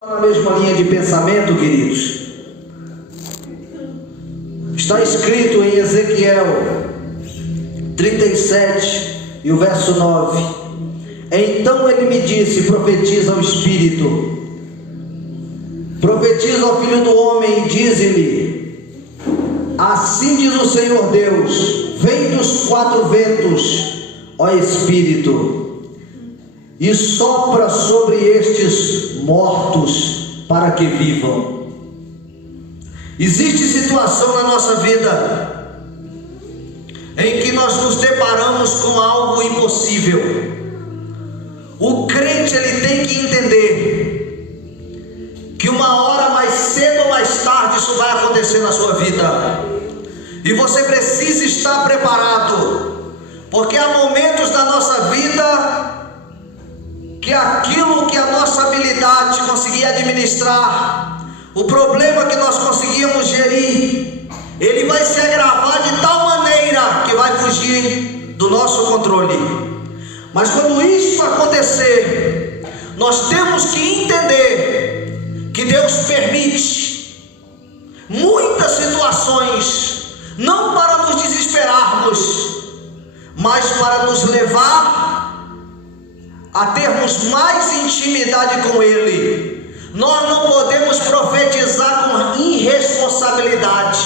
Na mesma linha de pensamento, queridos, está escrito em Ezequiel 37 e o verso 9: Então ele me disse: profetiza ao Espírito, profetiza ao Filho do Homem e dize-lhe: assim diz o Senhor Deus, vem dos quatro ventos, ó Espírito, e sopra sobre estes mortos para que vivam. Existe situação na nossa vida em que nós nos deparamos com algo impossível. O crente, ele tem que entender que uma hora mais cedo ou mais tarde isso vai acontecer na sua vida, e você precisa estar preparado, porque há momentos da nossa vida que aquilo que a nossa habilidade conseguia administrar, o problema que nós conseguíamos gerir, ele vai se agravar de tal maneira que vai fugir do nosso controle. Mas quando isso acontecer, nós temos que entender que Deus permite muitas situações, não para nos desesperarmos, mas para nos levar a termos mais intimidade com Ele. Nós não podemos profetizar com irresponsabilidade,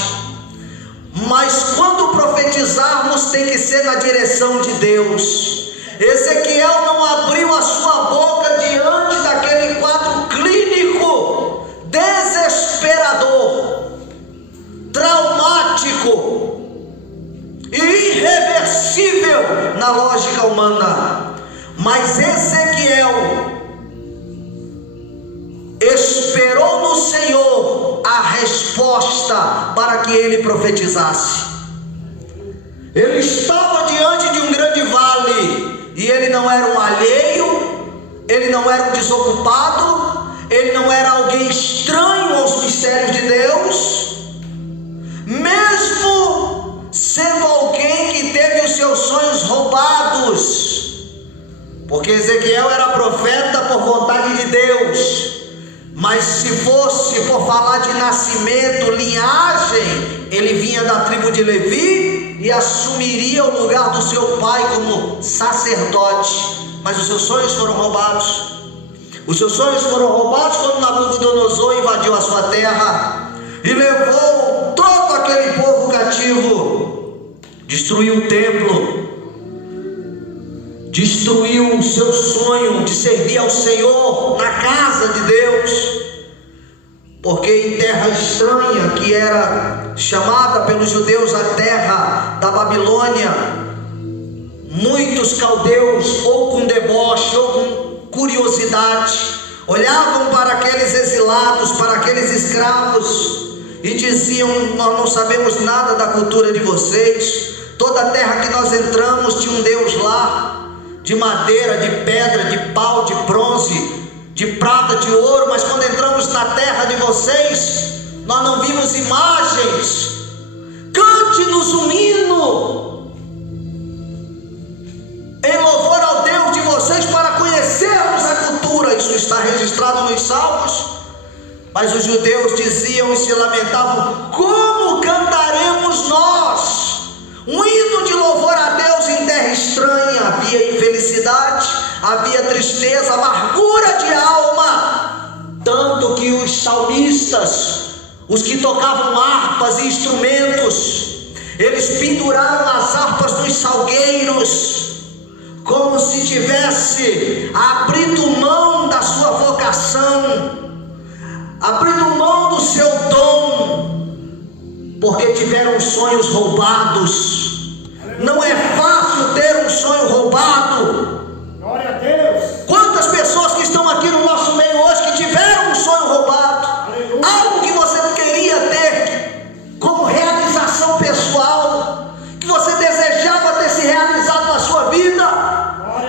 mas quando profetizarmos tem que ser na direção de Deus. Ezequiel não abriu a sua boca diante daquele quadro clínico, desesperador, traumático e irreversível na lógica humana. Mas Ezequiel esperou no Senhor a resposta para que ele profetizasse. Ele estava diante de um grande vale, e ele não era um alheio, ele não era um desocupado, ele não era alguém estranho aos mistérios de Deus, mesmo sendo alguém que teve os seus sonhos roubados, porque Ezequiel era profeta por vontade de Deus, mas se fosse por falar de nascimento, linhagem, ele vinha da tribo de Levi e assumiria o lugar do seu pai como sacerdote. Mas os seus sonhos foram roubados. Os seus sonhos foram roubados quando Nabucodonosor invadiu a sua terra e levou todo aquele povo cativo, destruiu o templo, destruiu o seu sonho de servir ao Senhor na casa de Deus, porque em terra estranha, que era chamada pelos judeus a terra da Babilônia, muitos caldeus, ou com deboche, ou com curiosidade, olhavam para aqueles exilados, para aqueles escravos, e diziam: nós não sabemos nada da cultura de vocês, toda a terra que nós entramos tinha um Deus lá, de madeira, de pedra, de pau, de bronze, de prata, de ouro, mas quando entramos na terra de vocês, nós não vimos imagens. Cante-nos um hino em louvor ao Deus de vocês, para conhecermos a cultura. Isso está registrado nos Salmos. Mas os judeus diziam e se lamentavam: como cantaremos nós um hino de louvor a Deus em terra estranha? Havia infelicidade, havia tristeza, amargura de alma, tanto que os salmistas, os que tocavam harpas e instrumentos, eles penduraram as harpas nos salgueiros, como se tivesse abrido mão da sua vocação, abrindo mão do seu dom, porque tiveram sonhos roubados. Não é fácil ter um sonho roubado. Glória a Deus. Quantas pessoas que estão aqui no nosso meio hoje que tiveram um sonho roubado? Aleluia. Algo que você queria ter como realização pessoal, que você desejava ter se realizado na sua vida,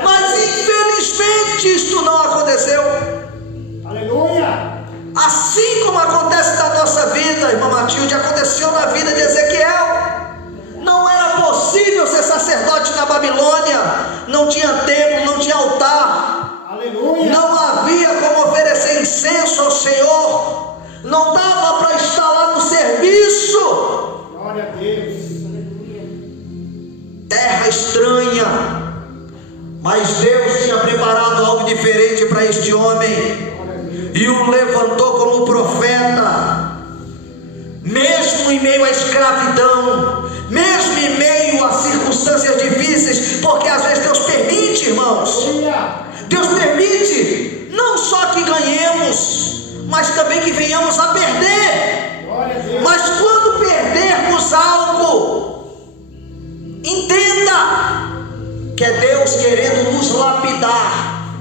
mas infelizmente isto não aconteceu. Aleluia. Assim como acontece na nossa vida, irmã Matilde, aconteceu na vida de Ezequiel. Não era possível ser sacerdote na Babilônia, não tinha templo, não tinha altar, Aleluia. não havia como oferecer incenso ao não dava para estar lá no serviço. Glória a Deus. Terra estranha. Mas Deus tinha preparado algo diferente para este homem e o levantou como profeta, mesmo em meio à escravidão, mesmo em meio a circunstâncias difíceis, porque às vezes Deus permite, irmãos. Deus permite não só que ganhemos, mas também que venhamos a perder. Mas quando perdermos algo, entenda que é Deus querendo nos lapidar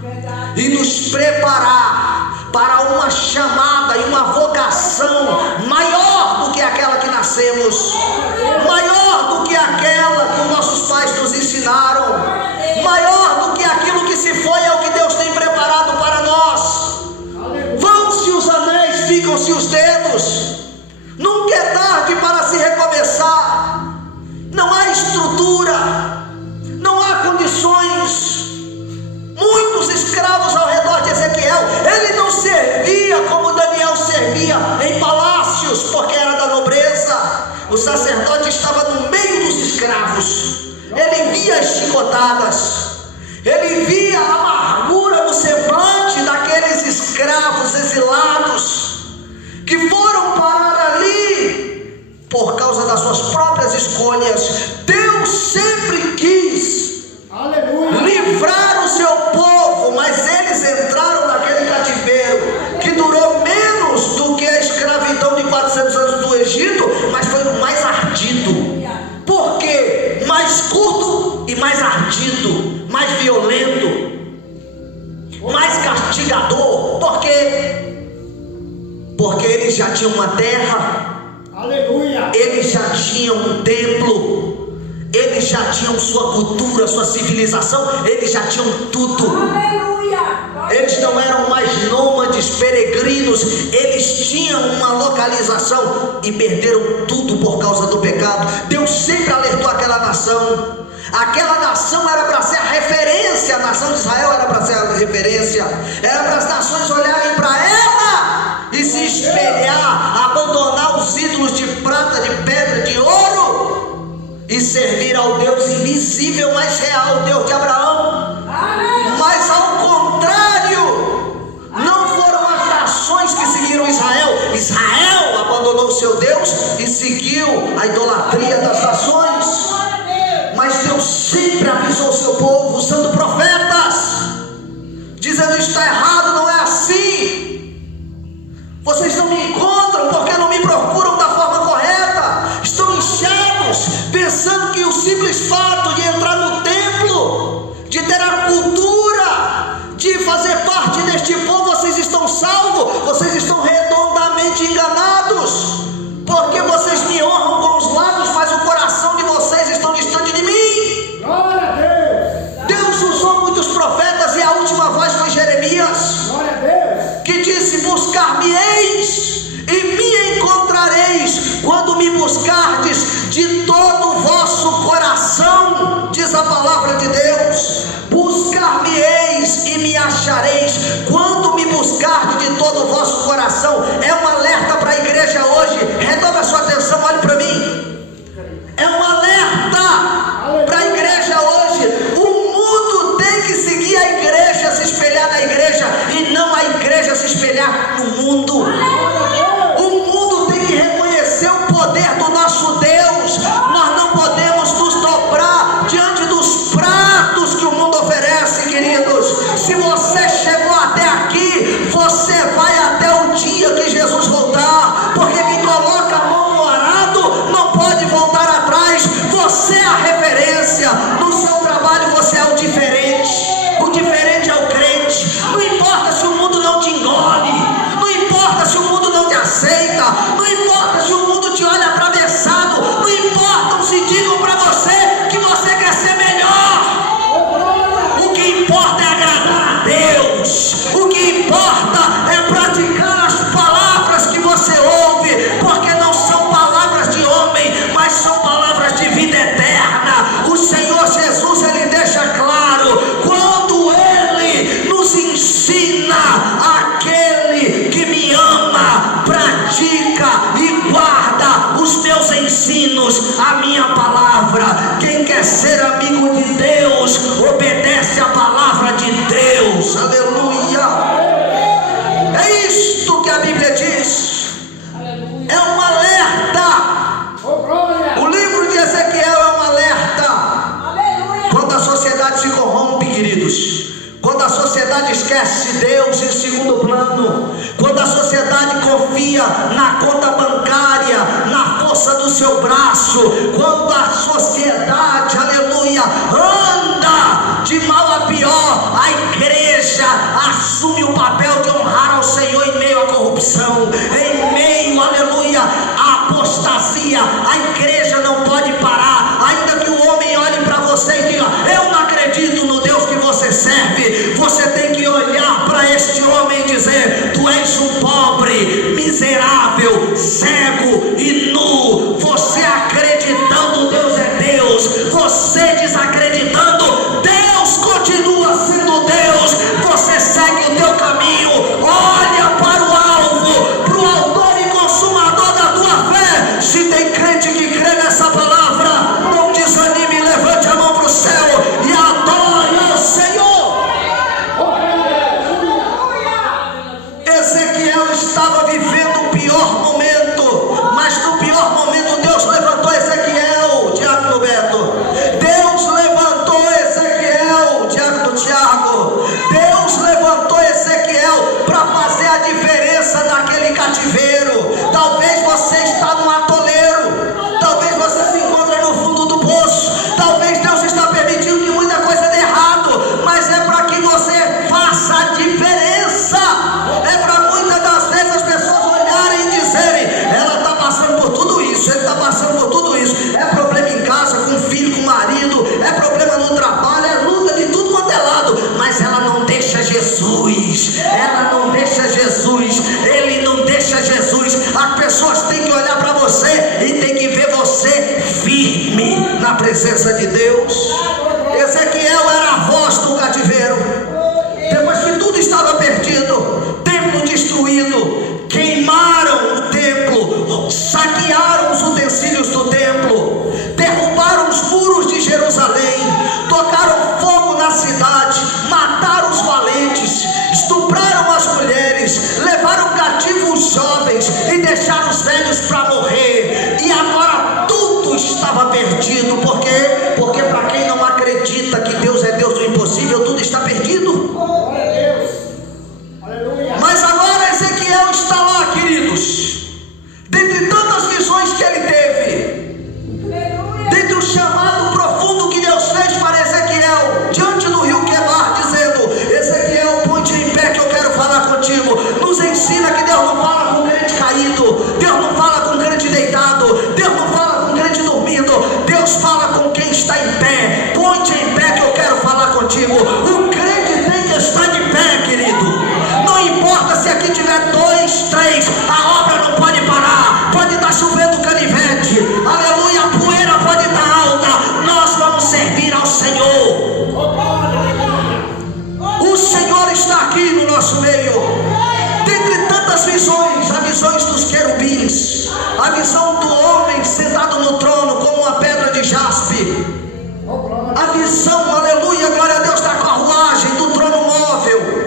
e nos preparar para uma chamada e uma vocação maior do que aquela que nascemos, maior do que aquela que os nossos pais nos ensinaram, maior do que aquilo que se foi, é o que Deus tem preparado para nós. Vão-se os anéis, ficam-se os dedos. Nunca é tarde para se recomeçar. Não há estrutura, não há condições. Muitos escravos ao redor de Ezequiel, ele não servia como Daniel servia em palácios, porque era da nobreza. O sacerdote estava no meio dos escravos. Ele via as chicotadas, ele via a amargura no semblante daqueles escravos exilados que foram parar ali por causa das suas próprias escolhas. Deus sempre quis livrar o seu povo, mas eles entraram naquele cativeiro que durou menos do que a escravidão de 400 anos do Egito, mas foi o mais ardido. Por quê? Mais curto e mais ardido, mais violento, mais castigador. Por quê? Porque eles já tinham uma terra, eles já tinham um templo, eles já tinham sua cultura, sua civilização, eles já tinham tudo. Eles não eram mais nômades, peregrinos, eles tinham uma localização e perderam tudo por causa do pecado. Deus sempre alertou aquela nação. Aquela nação era para ser a referência, a nação de Israel era para ser a referência, era para as nações olharem para ela e se espelhar, abandonar os ídolos de prata, de pedra, de ouro e servir ao Deus invisível, mas real, o Deus de Abraão. Mas ao contrário, não foram as nações que seguiram Israel. Israel abandonou o seu Deus e seguiu a idolatria das nações. Mas Deus sempre avisou o seu povo, usando profetas, dizendo: está errado, não é assim. Vocês não me encontram porque não me procuram da forma correta. Estão inchados, pensando que o simples fato de entrar no templo, de ter a cultura, de fazer parte deste povo, vocês estão salvos. Vocês estão redondamente enganados, porque vocês me honram com os lábios, mas o coração de vocês estão distante de mim. Glória a Deus. Deus usou muitos profetas e a última voz foi Jeremias, Glória a Deus. que disse: buscar-me-eis e me encontrareis quando me buscardes de todo o vosso coração, diz a palavra de Deus. Buscar-me-eis e me achareis quando me buscardes de todo o vosso coração. É um alerta para a igreja hoje. Redobre a sua atenção, olhe para mim. É um alerta para a igreja hoje. O mundo tem que seguir a igreja, se espelhar na igreja, e não a igreja se espelhar no mundo. O mundo tem que reconhecer o poder do nosso Deus. Nós não podemos nos dobrar diante dos pratos que o mundo oferece, queridos. Se você chegou até aqui, você vai até o dia que Jesus voltar, porque quem coloca a mão no arado não pode voltar atrás. Você é a referência. No seu trabalho você é o diferente. O diferente é o crente. Não importa se o mundo não te engole, não importa se o ouvindo-nos a minha palavra. Quem quer ser amigo de Deus, obedece a palavra de Deus. Aleluia. É isto que a Bíblia diz. É um alerta. O livro de Ezequiel é um alerta. Quando a sociedade se corrompe, queridos, quando a sociedade esquece Deus em segundo plano, quando a sociedade confia na conta bancária, na força do seu braço, quando a sociedade, aleluia, anda de mal a pior, a igreja assume o papel de honrar ao Senhor em meio à corrupção, em meio, aleluia, à apostasia. A igreja não pode parar, ainda que o homem olhe para você e diga: eu não acredito no Deus que você serve. Você tem que olhar para este homem e dizer: tu és um pobre, miserável, cego e nu. Você acreditando, Deus é Deus. Você desacreditando, Deus continua sendo Deus. Você segue o teu caminho, olha para o alvo, para o autor e consumador da tua fé. Se tem crente que crê nessa palavra, não desanime, levante a mão para o céu e adore ao Senhor. Ezequiel estava vivendo o pior momento, mas no pior momento Deus levantou Ezequiel, Diácono Beto. Deus levantou Ezequiel, Diácono Tiago. Deus levantou Ezequiel para fazer a diferença naquele cativeiro. Talvez você está num atoleiro, talvez você se encontre no fundo do poço, talvez Deus está permitindo que muita coisa dê errado, mas é para que você faça a diferença. É para muitas das vezes as pessoas olharem e dizerem: ela está passando por tudo isso, ele está passando por tudo isso. É problema em casa, com o filho, com o marido, é problema no trabalho, é luta de tudo quanto é lado, mas ela não deixa Jesus, ela não deixa Jesus, ele não deixa Jesus. As pessoas têm que olhar para você e têm que ver você firme na presença de Deus. Ezequiel era a voz do cativeiro. Depois que tudo estava perdido, templo destruído, queimaram o templo, saquearam os utensílios do templo, derrubaram os muros de Jerusalém, tocaram fogo na cidade, mataram os valentes, estupraram as mulheres, levaram cativos os jovens e deixaram os velhos para morrer. E agora tudo estava perdido. Por quê? Porque para quem não acredita que Deus é Deus do impossível, tudo está perdido. Mas agora Ezequiel está lá, queridos, dentre tantas visões que ele teve, dentre o chamado profundo que Deus fez para Ezequiel, diante do rio Quebar, dizendo: Ezequiel, ponte em pé que eu quero falar contigo. Nos ensina que Deus não fala com crente caído, Deus não fala com crente deitado, Deus não fala com crente dormindo, Deus fala com quem está em pé. Ponte em pé que eu quero falar contigo. O crente tem que estar de pé, querido. Não importa se aqui tiver 2, 3, a obra não pode parar. Pode estar chovendo canivete, aleluia, a poeira pode estar alta, nós vamos servir ao Senhor. O Senhor está aqui no nosso meio. Dentre tantas visões, há visões dos querubins, a visão do homem sentado no trono como uma pedra de jaspe, a visão, aleluia, glória a Deus, da carruagem, do trono móvel.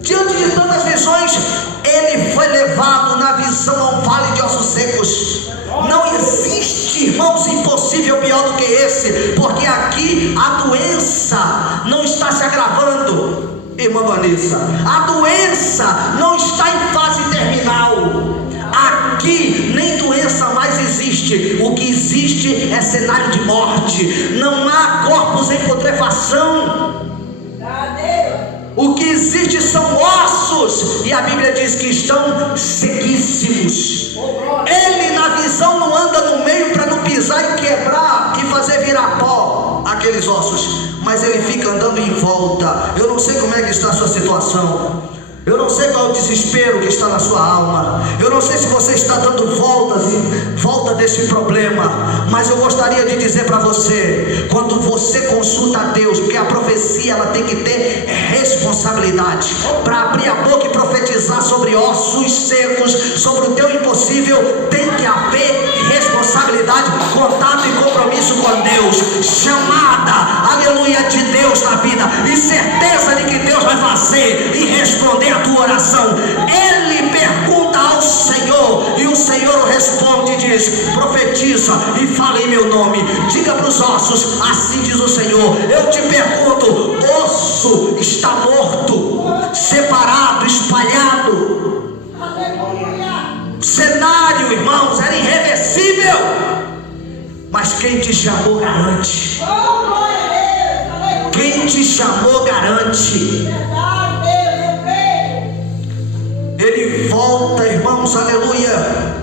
Diante de tantas visões, ele foi levado na visão a um vale de ossos secos. Não existe, irmãos, impossível pior do que esse, porque aqui a doença não está se agravando, irmã Vanessa. A doença não está em fase terminal. Aqui nem doença mais existe. O que existe é cenário de morte. Não há corpos em putrefação. O que existe são ossos, e a Bíblia diz que estão sequíssimos. Ele na visão não anda no meio para não pisar e quebrar e fazer virar pó aqueles ossos, mas ele fica andando em volta. Eu não sei como é que está a sua situação. Eu não sei qual é o desespero que está na sua alma. Eu não sei se você está dando voltas em volta desse problema. Mas eu gostaria de dizer para você: quando você consulta a Deus, porque a profecia ela tem que ter responsabilidade. Para abrir a boca e profetizar sobre ossos secos, sobre o teu impossível, tem que haver responsabilidade, contato e compromisso com Deus, chamada, aleluia, de Deus na vida, e certeza de que Deus vai fazer e responder a tua oração. Ele pergunta ao Senhor e o Senhor responde e diz: profetiza e fala em meu nome, diga para os ossos, assim diz o Senhor. Eu te pergunto: osso está morto, separado, espalhado. Cenário, irmãos, era irreversível, mas quem te chamou garante. Quem te chamou garante. Ele volta, irmãos, aleluia,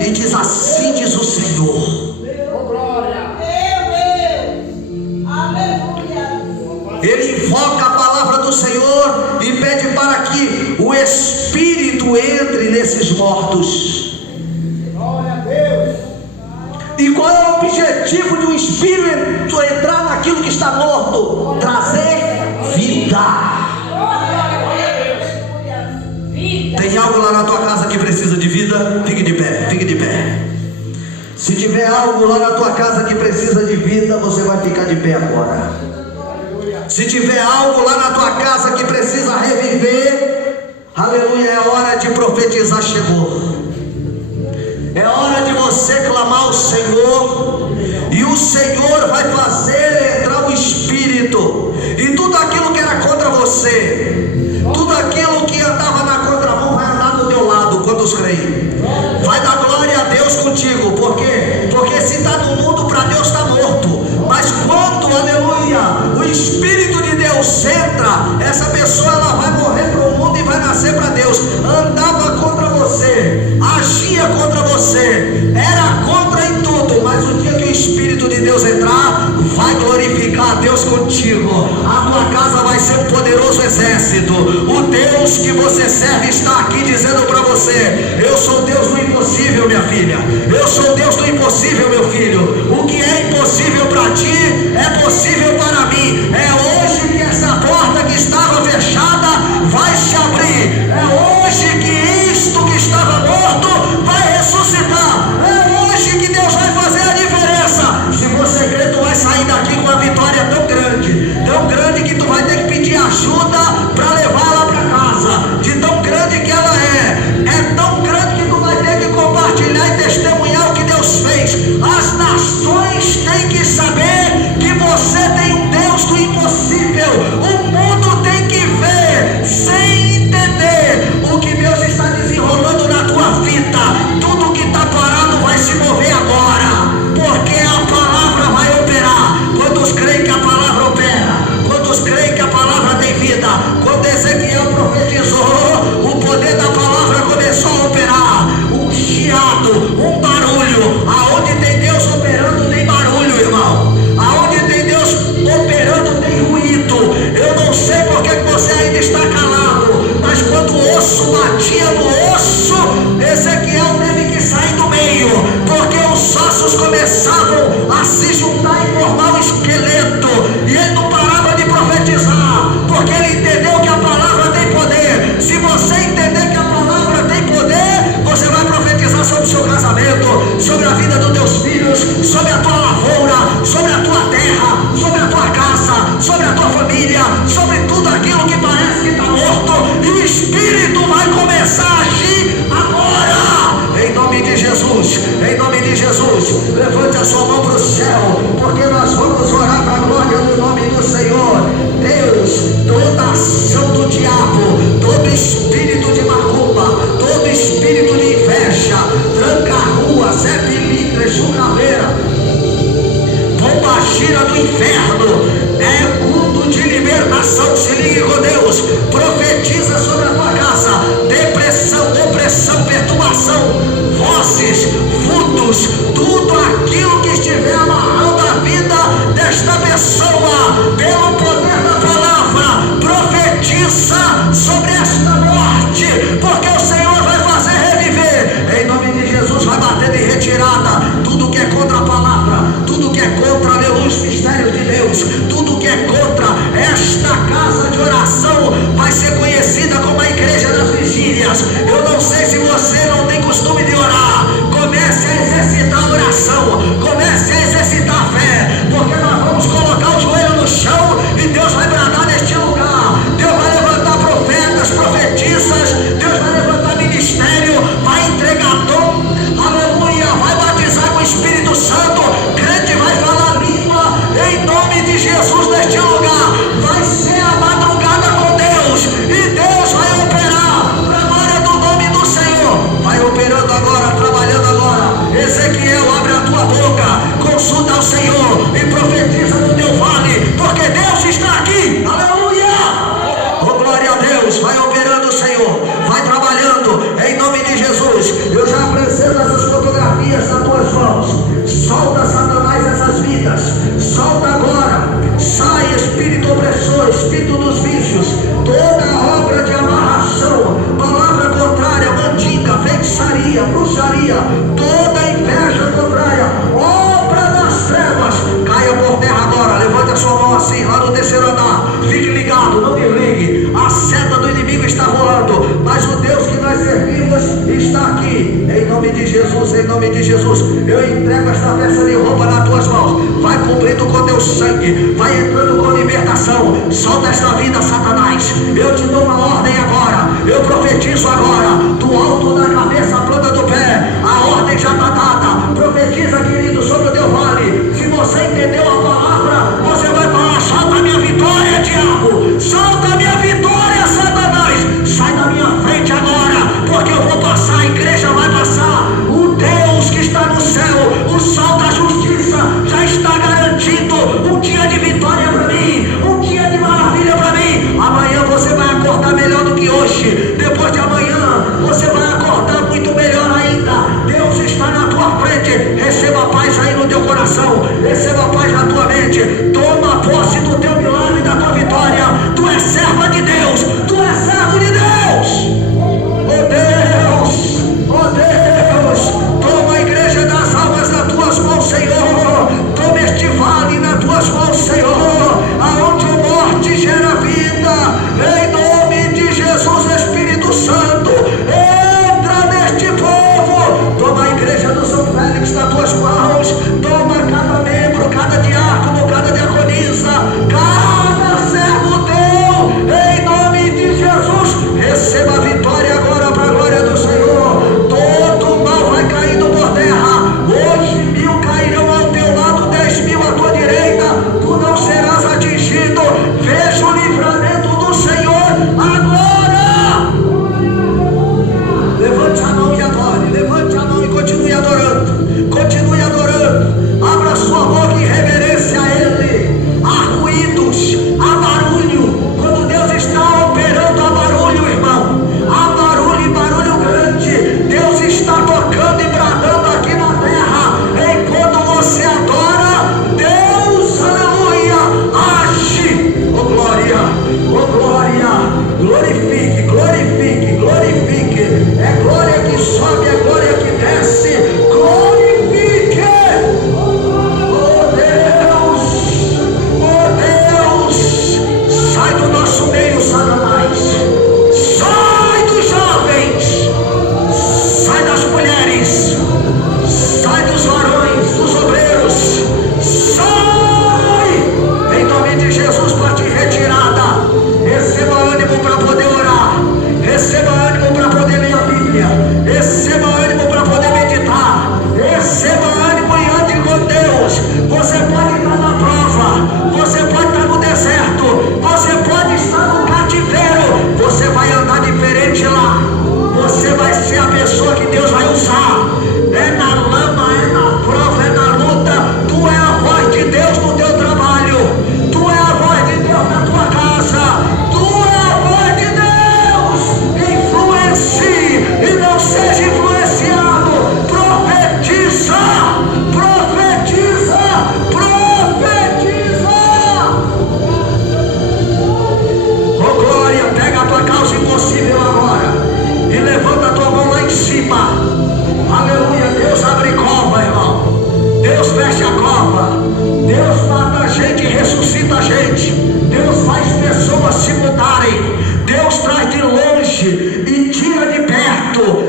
e diz: assim diz o Senhor. Ele invoca a palavra do Senhor e pede para que o Espírito entre nesses mortos. Glória a Deus. E qual é o objetivo de um Espírito entrar naquilo que está morto? Trazer vida. Tem algo lá na tua casa que precisa de vida? Fique de pé, fique de pé. Se tiver algo lá na tua casa que precisa de vida, você vai ficar de pé agora. Se tiver algo lá na tua casa que precisa reviver, aleluia, é hora de profetizar. Chegou. É hora de você clamar ao Senhor, e o Senhor vai fazer entrar o Espírito, e tudo aquilo que era contra você, tudo aquilo que andava na contramão, vai andar do teu lado. Quantos creem? Vai dar glória a Deus contigo. Por quê? Porque se está no mundo, para Deus está morto. Mas quando, aleluia, o Espírito de Deus entra, essa pessoa ela vai morrer para o mundo e vai nascer para Deus. Andava contra você, agia contra você, era contra em tudo, mas o dia que o Espírito de Deus entrar, vai glorificar a Deus contigo. A tua casa vai ser um poderoso exército. O Deus que você serve está aqui dizendo para você: eu sou Deus do impossível, minha filha. Eu sou Deus do impossível, meu filho. O que é impossível para ti é possível para mim. É hoje que essa porta que estava fechada vai se abrir. É hoje que isto que estava morto vai ressuscitar. É hoje que Deus vai fazer a diferença. Se você crê, tu vai sair daqui com uma vitória tão grande que tu vai ter que pedir ajuda para levá-la para casa. De tão grande que ela é tão grande que tu vai ter que compartilhar e testemunhar o que Deus fez. As nações têm que saber que você tem um Deus do impossível. O mundo tem que ver, sem entender o que Deus está desenrolando na tua vida. Tudo que está parado vai se mover agora, porque a palavra vai operar. Quantos creem que a palavra opera? Quantos creem que a palavra tem vida? Quando Ezequiel profetizou, o poder da palavra começou a operar. Um chiado, um barulho. Aonde tem Deus operando, tem barulho, irmão. Aonde tem Deus operando, tem ruído. Eu não sei porque você ainda está calado, mas quando o osso batia no osso, Ezequiel teve que sair do meio, porque os ossos começavam a se juntar e formar um esqueleto, e ele não parava de profetizar, porque ele entendeu que a palavra tem poder. Se você entender que a palavra tem poder, você vai profetizar sobre o seu casamento, sobre a vida dos teus filhos, sobre a tua lavoura, sobre a tua terra, sobre a tua casa, sobre a tua família, sobre tudo aquilo que parece que está morto, e o Espírito vai começar a agir agora, em nome de Jesus. Em nome de Jesus, levante a sua mão para o céu, porque nós vamos orar para a glória do nome do Senhor. Deus, toda ação do diabo, todo espírito de macumba, todo espírito de inveja, tranca-rua, Zé Pilintra, Jucaveira, bomba gira do inferno, é mundo de libertação. Se ligue com Deus, profetiza sobre a tua casa: depressão, opressão, perturbação, vozes, vultos, tudo aquilo que estiver amarrando a vida desta pessoa, pelo poder da palavra, profetiza sobre a sei se você não tem costume de orar. Comece a exercitar a oração. Comece a exercitar a fé. Porque nós vamos colocar o joelho no chão e Deus vai bradar neste lugar. Deus vai levantar profetas, profetisas. Deus vai levantar ministério. Vai entregar dom. Aleluia. Vai batizar com o Espírito Santo. Crente vai falar língua. Em nome de Jesus neste lugar. Vai ser a madrugada com Deus. E Deus vai operar para a glória do nome do Senhor. Vai operando agora, trabalhando agora. Ezequiel, abre a tua boca. Consulta ao Senhor e profetiza no teu vale. Porque Deus está aqui. Aleluia. Oh, glória a Deus. Vai operando, Senhor. Vai trabalhando. Em nome de Jesus. Eu já apresento essas fotografias nas tuas mãos. Solta, Satanás, essas vidas. Solta agora. Sai, espírito opressor, espírito dos vícios. Toda obra de amarração, palavra contrária, mandinga, feitiçaria, bruxaria, toda inveja contrária, obra das trevas, caia por terra agora. Levante a sua mão assim, lá no terceiro andar. Fique ligado, não desligue. A seta do inimigo está rolando, mas o Deus que nós servimos está aqui. Em nome de Jesus, em nome de Jesus, eu entrego esta peça de roupa nas tuas mãos. Vai cobrindo com teu sangue, vai entrando com libertação. Solta esta vida, Satanás. Eu te dou uma ordem agora. Eu profetizo agora, do alto da cabeça à planta do pé. A ordem já está dada. Profetiza, querido, sobre o teu vale. Se você entendeu a palavra, você vai falar: solta a minha vitória, diabo. Solta a minha vitória, Satanás. Sai da minha frente agora, porque eu vou passar, a igreja vai passar. O Deus que está no céu, o sol da justiça, já está garantindo um dia de vitória para mim, um dia de maravilha para mim. Amanhã você vai acordar melhor do que hoje. Depois de amanhã você vai acordar muito melhor ainda. Deus está na tua frente. Receba paz aí no teu coração, receba paz na tua mente. Toma posse do teu milagre e da tua vitória. Tu és serva de Deus, tu és servo de Deus. Oh Deus, oh Deus, toma a igreja das almas nas tuas mãos, Senhor. Toma este vale nas tuas mãos, Senhor, aonde a morte gera vida. Em nome de Jesus, Espírito Santo, entra neste povo. Toma a igreja do São Félix nas tuas mãos. Toma cada membro, cada diácono, cada diaconisa, cada servo teu. Em nome de Jesus, receba a vitória agora para a glória do Senhor. Todo mal vai caindo por terra. Hoje 1000 cairão ao teu lado, 10.000 à tua direita. Tu não serás atingido. Veja o livramento do Senhor agora. Levante a mão e adore. Levante a mão e continue adorando. Continue adorando. Abra sua boca em reverência a Ele. Há ruídos, há barulho. Quando Deus está operando, há barulho, irmão. Há barulho e barulho grande. Deus está tocando e bradando aqui na terra. Enquanto você adora, Deus, aleluia, age. Oh glória, oh glória. Glorifique, glorifique, glorifique. É glória que sobe, é glória que desce. Glorifique. Oh Deus, oh Deus. Sai do nosso meio, Satanás. Sai dos jovens. Sai das mulheres. Sai dos varões, dos obreiros. Sai! Em nome de Jesus, parte retirada. Receba ânimo para poder orar. Receba ânimo para poder ler a Bíblia. Receba ânimo para poder meditar. Receba ânimo e ande com Deus. Você pode estar na prova. Você pode estar no deserto. Você pode estar no cativeiro. Você vai andar diferente lá. Você vai ser a pessoa que Deus vai usar. É na lama, é na prova, é na luta. Tu é a voz de Deus no teu trabalho. Tu é a voz de Deus na tua casa. Tu é a voz de Deus. Influencie e não seja influenciado. Profetiza, profetiza, profetiza. Oh glória, pega a tua causa impossível agora e levanta a tua mão lá em cima. Aleluia. Deus abre cova, irmão. Deus fecha a cova. Deus mata a gente e ressuscita a gente. Deus faz pessoas se mudarem. Deus traz de longe e tira de perto.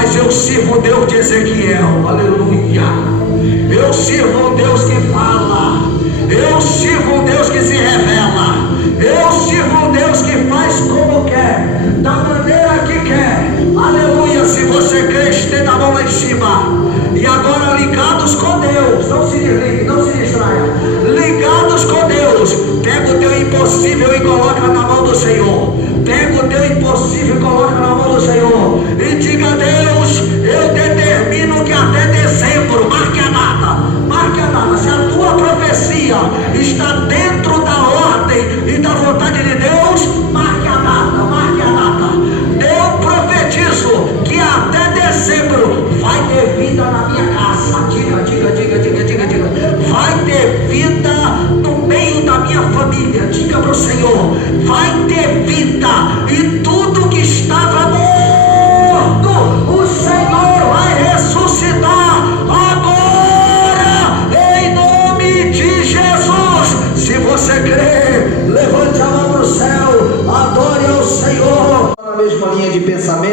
Mas eu sirvo o Deus de Ezequiel, aleluia. Eu sirvo um Deus que fala. Eu sirvo um Deus que se revela. Eu sirvo um Deus que faz como quer, da maneira que quer, aleluia. Se você crê, estenda a mão lá em cima. E agora, ligados com Deus, não se desligue, não se distraia. Ligados com Deus, pega o teu impossível e coloca na mão do Senhor. Pega o teu impossível e coloca na mão do Senhor. E diga a Deus: eu determino que até dezembro, marque a data, marque a data. Se a tua profecia está dentro da ordem e da vontade de Deus, marque a data, marque a data. Eu profetizo que até dezembro vai ter vida na minha casa. Diga. Vai ter vida no meio da minha família. Diga para o Senhor: vai